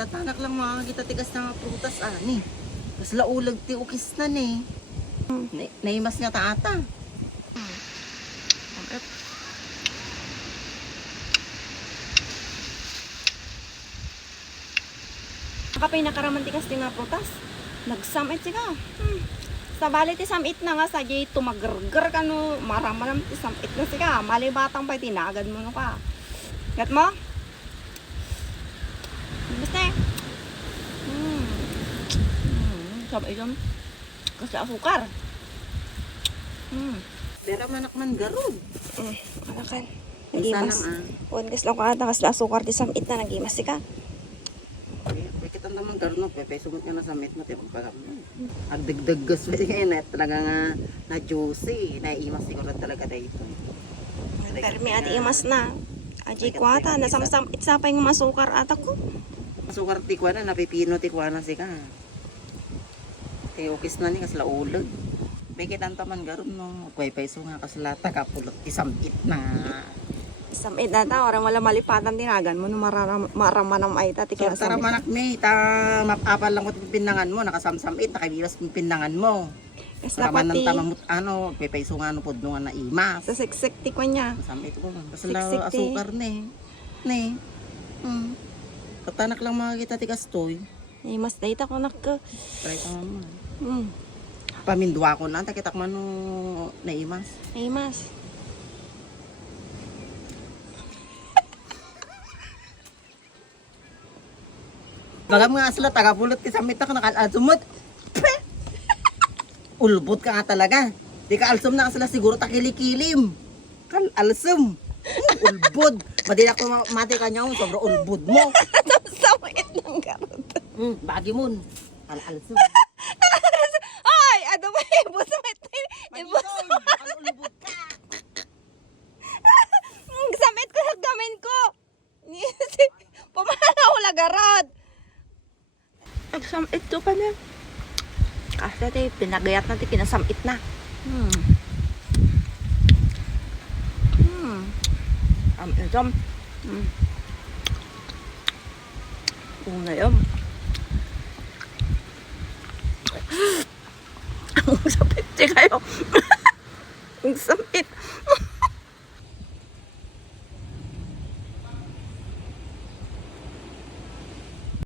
Tatanak lang makakita tigas na prutas ani. Mas laulag ti ukis na ni. Naimas nga taata. Kapay nakaramantikas ti nga prutas. Nagsamit siya. Sa bali ti samit na nga sa jay tumagargar ka no. Maramanam ti samit na siya. Mali batang pa tinagad mo no ka. Gat mo? Basta eh. Samit yun. Kasi asukar. Pero manak man garod. Malakan. Isa lang Nagimas. Gas lang ka ata kasi asukar ti samit na nagimas siya. Kita naman garod no. Pepe sumot ka na sa meat mo. Agdagdag gas pa na talaga nga na juicy. Naiimas siguro talaga tayo ito. Pero may ati imas na. Ajay ko ata. Nasamsam itsapay ng masukar ata ko. Masukar tikwa na. Napipino tikwa na siya. Kaya ukis na ni kasi laulag. Bekitan taman garod no. Kway so nga kasi lata kapulot. Isamit na. Samit na ta. Orang wala malipatan tinagan mo. Maramanam ay ta. So, tara manak me, mapapal lang ko pinangan mo, nakasamsamit, nakabiwas yung pinangan mo. Kas Para man napati. ng tamamut, pepayso nga no pod nung na imas. Sa siksik ti ko niya. Samit ko, kasi Siksik, asukar ne. Ne. Katanak lang makakita ti kastoy. Ay mas data ko nak ka. Try ka man. Hmm. Pamindwa ko na, takitak man no naimas. Ay mas. Bagam nga asla, tagapulot ti samit ako, nakalasumot. Ulbot ka nga talaga. Di ka alsum na kasala siguro takilikilim. Alsum. Ulbod. Madila ko mati ka niya, sobrang ulbod mo. Samit ng garot. Bagi mo. Alsum. Ay! Ano ba? Ibus samit. Ibus. Ulbod ka. Samit ko sa gamin ko. Pamana ko lagarot. Samit to pa niya. Kasi tayo, pinagayat natin, kinasamit na. Ito. Una yun.